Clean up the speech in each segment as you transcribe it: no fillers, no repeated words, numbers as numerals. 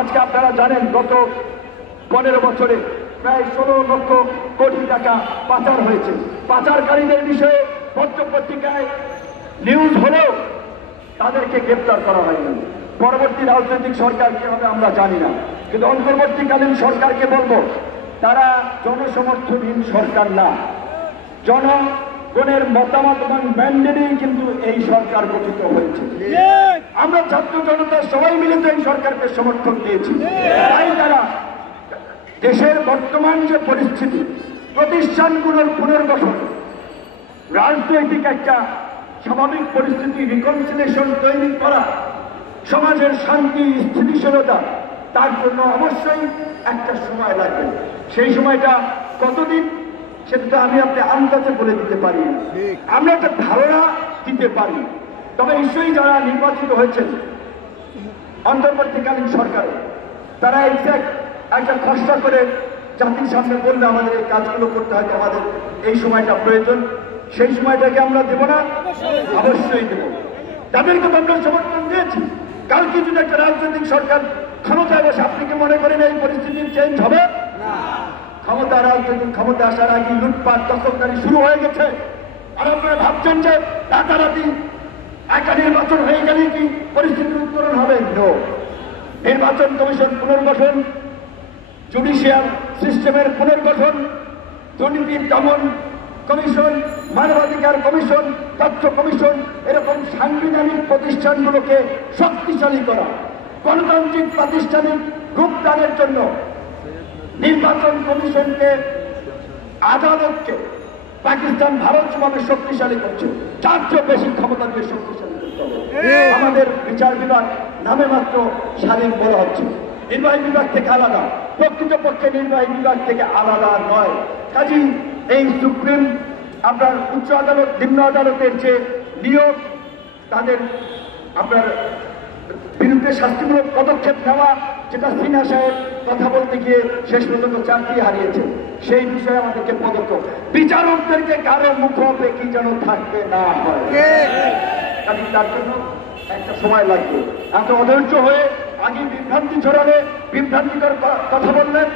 আজকে আপনারা জানেন গত 15 বছরে প্রায় 16 লক্ষ কোটি টাকা পাচার হয়েছে। পাচারকারীদের বিষয়ে পত্রপত্রিকায় নিউজ হলেও তাদেরকে গ্রেপ্তার করা হয়নি। পরবর্তী রাজনৈতিক সরকার কি হবে আমরা জানি না, কিন্তু অন্তর্বর্তীকালীন সরকারকে বলবো তারা জনসমর্থনহীন সরকার না, জনগণের মতামত এবং ম্যান্ডেটেই কিন্তু এই সরকার গঠিত হয়েছে। আমরা ছাত্র জনতা সবাই মিলে তো এই সরকারকে সমর্থন দিয়েছি। তাই তারা দেশের বর্তমান যে পরিস্থিতি, প্রতিষ্ঠানগুলোর পুনর্গঠন, রাজনৈতিক একটা স্বাভাবিক পরিস্থিতি, রিকনসিলিয়েশন তৈরি করা, সমাজের শান্তি স্থিতিশীলতা, তার জন্য অবশ্যই একটা সময় লাগবে। সেই সময়টা কতদিন সেটা আমি আপনি আন্দাজে বলে দিতে পারি, আমরা একটা ধারণা দিতে পারি। তবে নিশ্চয়ই যারা নির্বাচিত হয়েছেন অন্তর্বর্তীকালীন সরকারে, তারা এক্সাক্ট একটা খসড়া করে জাতির সামনে বললে আমাদের এই কাজগুলো করতে হয়, আমাদের এই সময়টা প্রয়োজন, সেই সময়টাকে আমরা দেব না? অবশ্যই দেব। তাদেরকে তো আমরা সমর্থন দিয়েছি। কালকে যদি একটা রাজনৈতিক সরকার ক্ষমতায় বসে, আপনি কি মনে করেন এই পরিস্থিতির চেঞ্জ হবে? ক্ষমতা, রাজনৈতিক ক্ষমতা আসার আগে লুটপাট দখলদারি শুরু হয়ে গেছে। আর আপনারা ভাবছেন যে রাতারাতি একটা নির্বাচন হয়ে গেলে কি পরিস্থিতির উত্তরণ হবে? নির্বাচন কমিশন পুনর্গঠন, জুডিশিয়াল সিস্টেমের পুনর্গঠন, দুর্নীতি দমন কমিশন, মানবাধিকার কমিশন, তথ্য কমিশন, এরকম সাংবিধানিক প্রতিষ্ঠানগুলোকে শক্তিশালী করা, গণতান্ত্রিক প্রাতিষ্ঠানিক রূপদানের জন্য নির্বাচন কমিশনকে, আদালতকে পাকিস্তান ভারত যেভাবে শক্তিশালী করছে, তার চেয়ে বেশি ক্ষমতাকে শক্তিশালী করতে হবে। আমাদের বিচার বিভাগ নামে মাত্র স্বাধীন বলা হচ্ছে, নির্বাহী বিভাগ থেকে আলাদা, প্রকৃতপক্ষে নির্বাহী বিভাগ থেকে আলাদা নয়। কাজেই এই সুপ্রিম, আপনার উচ্চ আদালত, নিম্ন আদালতের যে নিয়োগ, তাদের আপনার বিরুদ্ধে শাস্তিমূলক পদক্ষেপ নেওয়া, যেটা সিনহা সাহেব কথা বলতে গিয়ে শেষ পর্যন্ত চাকরি হারিয়েছে, সেই বিষয়ে আমাদেরকে পদক্ষেপ, বিচারকদেরকে কারো মুখোপেক্ষী যেন থাকতে না হয়, তার জন্য একটা সময় লাগবে। এত অধৈর্য হয়ে আগে বিভ্রান্তি ছড়ালে, বিভ্রান্তিকর কথা বললেন,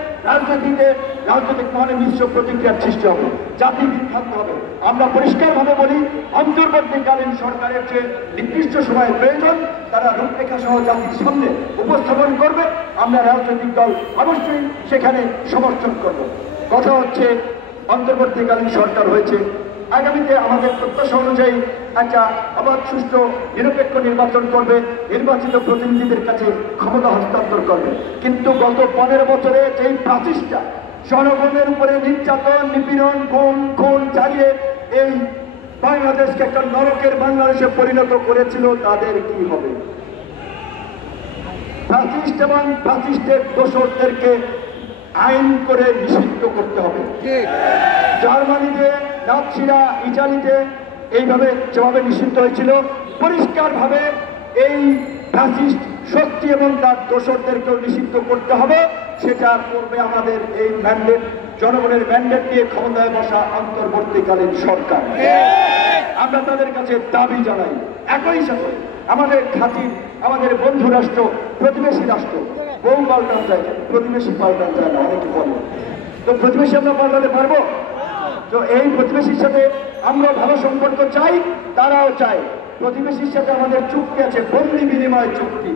রাজনৈতিক মহলে মিশ্র প্রতিক্রিয়ার সৃষ্টি হবে, জাতি বিভ্রান্ত হবে। আমরা পরিষ্কারভাবে বলি, অন্তর্বর্তীকালীন সরকারের যে নির্দিষ্ট সময়ের প্রয়োজন, তারা রূপরেখা সহ জাতির সামনে উপস্থাপন করবে। আমরা রাজনৈতিক দল অবশ্যই সেখানে সমর্থন করব। কথা হচ্ছে অন্তর্বর্তীকালীন সরকার হয়েছে, আগামীতে আমাদের প্রত্যাশা অনুযায়ী একটা অবাধ, সুষ্ঠু, নিরপেক্ষ নির্বাচন করবে, নির্বাচিত প্রতিনিধিদের কাছে ক্ষমতা হস্তান্তর করবে। কিন্তু গত 15 বছরে যেই প্রাচীরটা জনগণের উপরে নির্যাতন, নিপীড়ন, খুন চালিয়ে এই বাংলাদেশকে একটা নরকের বাংলাদেশে পরিণত করেছিল, তাদের কি হবে? প্রাচীর এবং প্রাচীরের দোষরদেরকে আইন করে নিষিদ্ধ করতে হবে। জার্মানিতে, নাৎসিরা, ইটালিতে এইভাবে যেভাবে নিষিদ্ধ হয়েছিল, পরিষ্কারভাবে এই ফ্যাসিস্ট শক্তি এবং তার দোষরদেরকেও নিষিদ্ধ করতে হবে। সেটা করবে আমাদের এই ম্যান্ডেট, জনগণের ম্যান্ডেট দিয়ে ক্ষমতায় বসা অন্তর্বর্তীকালীন সরকার। আমরা তাদের কাছে দাবি জানাই, একই সাথে আমাদের খাতির, আমাদের বন্ধু রাষ্ট্র, প্রতিবেশী রাষ্ট্র, বহু পাল্টান যায়, প্রতিবেশী পাল্টান যায় না, অনেকে বলে। তো প্রতিবেশী আমরা পাল্টাতে পারবো? তো এই প্রতিবেশীর সাথে আমরা ভালো সম্পর্ক চাই, তারাও চায়। প্রতিবেশীর সাথে আমাদের চুক্তি আছে, বন্দি বিনিময় চুক্তি।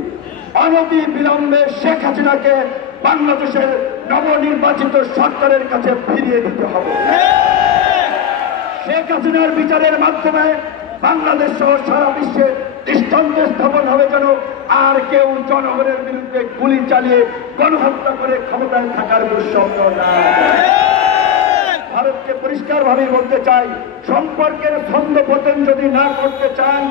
অনতি বিলম্বে শেখ হাসিনাকে বাংলাদেশের নবনির্বাচিত সরকারের কাছে ফিরিয়ে দিতে হবে। শেখ হাসিনার বিচারের মাধ্যমে বাংলাদেশ সহ সারা বিশ্বে দৃষ্টান্ত স্থাপন হবে, যেন আর কেউ জনগণের বিরুদ্ধে গুলি চালিয়ে গণহত্যা করে ক্ষমতায় থাকার দুঃস্বপ্ন না। ভারতকে পরিষ্কারভাবে বলতে চাই, সম্পর্কের ছন্দপতন যদি না করতে চান,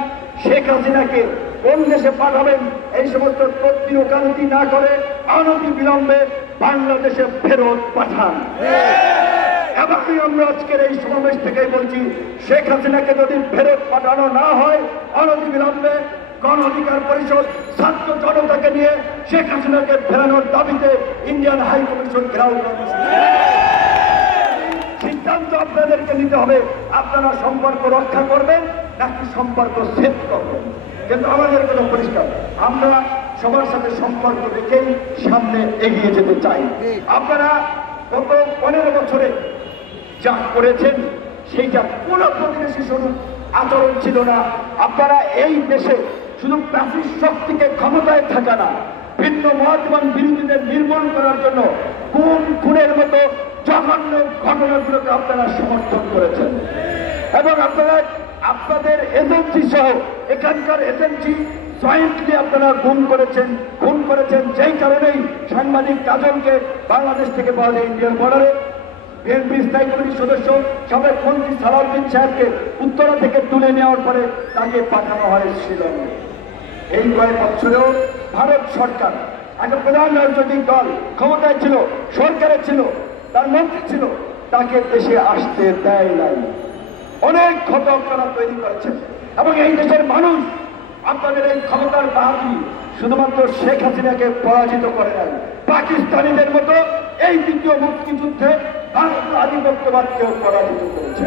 শেখ হাসিনাকে কোন দেশে পাঠাবেন এই সমস্ত তদবির ওকালতি না করে অনতি বিলম্বে বাংলাদেশে ফেরত পাঠান। এবারই আমরা আজকের এই সমাবেশ থেকেই বলছি, শেখ হাসিনাকে যদি ফেরত পাঠানো না হয়, অনতি বিলম্বে গণ অধিকার পরিষদ ছাত্র জনতাকে নিয়ে শেখ হাসিনাকে ফেরানোর দাবিতে ইন্ডিয়ান হাই কমিশন ঘেরাও কর্মসূচি। সিদ্ধান্ত আপনাদেরকে নিতে হবে, আপনারা সম্পর্ক রক্ষা করবেন নাকি সম্পর্ক ছেদ করবেন। কিন্তু আমাদের কোনো পরিষ্কার, আমরা সবার সাথে সম্পর্ক রেখেই সামনে এগিয়ে যেতে চাই। আপনারা গত 15 বছরে যা করেছেন সেইটা কোনো প্রতিবেশী স্বরূপ আচরণ ছিল না। আপনারা এই দেশে শুধু প্রাচীর শক্তিকে ক্ষমতায় থাকা না, ভিন্ন মত এবং বিরোধীদের নির্মূল করার জন্য খুনের মতো জঘন্য ঘটনাগুলোকে আপনারা সমর্থন করেছেন এবং আপনারা আপনাদের এজেন্সি সহ এখানকার এজেন্সি জয়েন্টলি আপনারা খুন করেছেন যেই কারণেই সাংবাদিক কাজলকে বাংলাদেশ থেকে পাওয়া যায় ইন্ডিয়ান বর্ডারে। বিএনপি স্থায়ী কমিটির সদস্য সাবেক মন্ত্রী সালাউদ্দিন সাহেবকে উত্তরা থেকে তুলে নেওয়ার পরে তাকে পাঠানো হয় শিলংয়ে। এই কয়েক বছরেও ভারত সরকার একটা প্রধান রাজনৈতিক দল ক্ষমতায় ছিল, সরকারে ছিল, তার মন্ত্রী ছিল, তাকে দেশে আসতে দেয় নাই। অনেক ক্ষত আপনারা তৈরি করেছেন এবং এই দেশের মানুষ আপনাদের এই ক্ষমতার বাহাদুরি শুধুমাত্র শেখ হাসিনাকে পরাজিত করে নাই, পাকিস্তানিদের মতো এই দ্বিতীয় মুক্তিযুদ্ধে ভারত আধিপত্যবাদকেও পরাজিত করেছে।